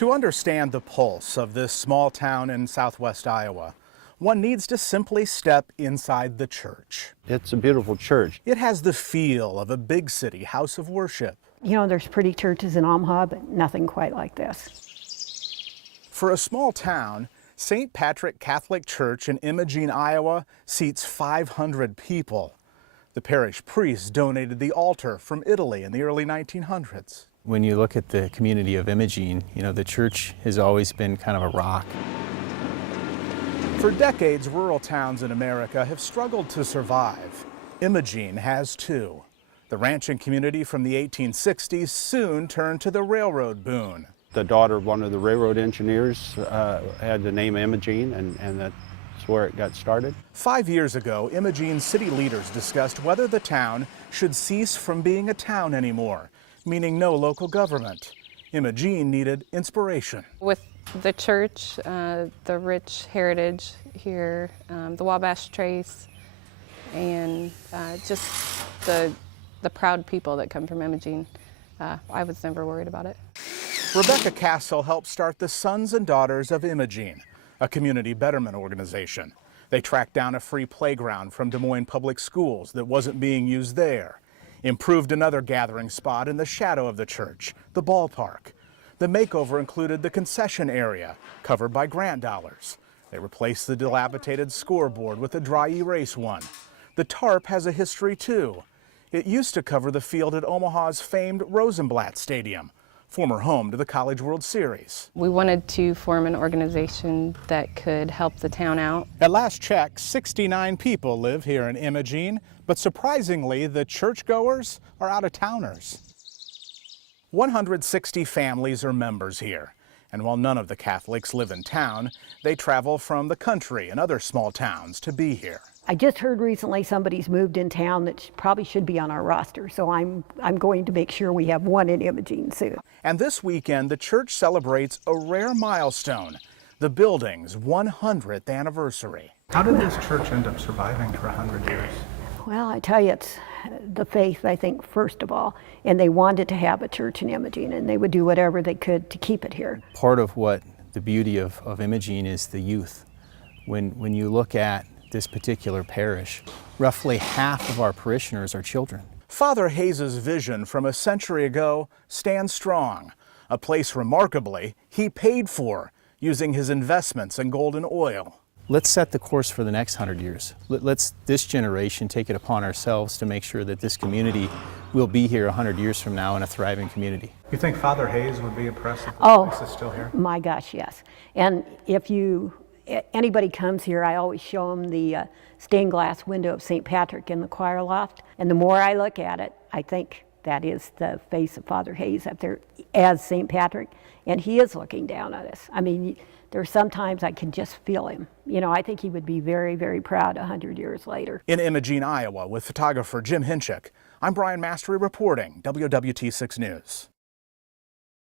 To understand the pulse of this small town in southwest Iowa, one needs to simply step inside the church. It's a beautiful church. It has the feel of a big city house of worship. You know, there's pretty churches in Omaha, but nothing quite like this. For a small town, St. Patrick Catholic Church in Imogene, Iowa seats 500 people. The parish priest donated the altar from Italy in the early 1900s. When you look at the community of Imogene, you know, the church has always been kind of a rock. For decades, rural towns in America have struggled to survive. Imogene has too. The ranching community from the 1860s soon turned to the railroad boom. The daughter of one of the railroad engineers had the name Imogene, and that's where it got started. 5 years ago, Imogene city leaders discussed whether the town should cease from being a town anymore, meaning no local government. Imogene needed inspiration. With the church, the rich heritage here, the Wabash Trace, and just the proud people that come from Imogene, I was never worried about it. Rebecca Castle helped start the Sons and Daughters of Imogene, a community betterment organization. They tracked down a free playground from Des Moines Public Schools that wasn't being used there, improved another gathering spot in the shadow of the church, the ballpark. The makeover included the concession area, covered by grant dollars. They replaced the dilapidated scoreboard with a dry erase one. The tarp has a history too. It used to cover the field at Omaha's famed Rosenblatt Stadium, former home to the College World Series. We wanted to form an organization that could help the town out. At last check, 69 people live here in Imogene, but surprisingly, the churchgoers are out-of-towners. 160 families are members here, and while none of the Catholics live in town, they travel from the country and other small towns to be here. I just heard recently somebody's moved in town that probably should be on our roster, so I'm going to make sure we have one in Imogene soon. And this weekend, the church celebrates a rare milestone, the building's 100th anniversary. How did this church end up surviving for 100 years? Well, I tell you, it's the faith, I think, first of all, and they wanted to have a church in Imogene, and they would do whatever they could to keep it here. Part of what the beauty of Imogene is the youth. When you look at this particular parish, roughly half of our parishioners are children. Father Hayes' vision from a century ago stands strong, a place remarkably he paid for using his investments in gold and oil. Let's set the course for the next 100 years. Let's, this generation, take it upon ourselves to make sure that this community will be here 100 years from now in a thriving community. You think Father Hayes would be impressed if this place is still here? My gosh, yes. And if anybody comes here, I always show them the stained glass window of St. Patrick in the choir loft. And the more I look at it, I think that is the face of Father Hayes up there as St. Patrick. And he is looking down at us. I mean, there's sometimes I can just feel him. You know, I think he would be very, very proud 100 years later. In Imogene, Iowa, with photographer Jim Hinchuk, I'm Brian Mastery reporting, WWT6 News.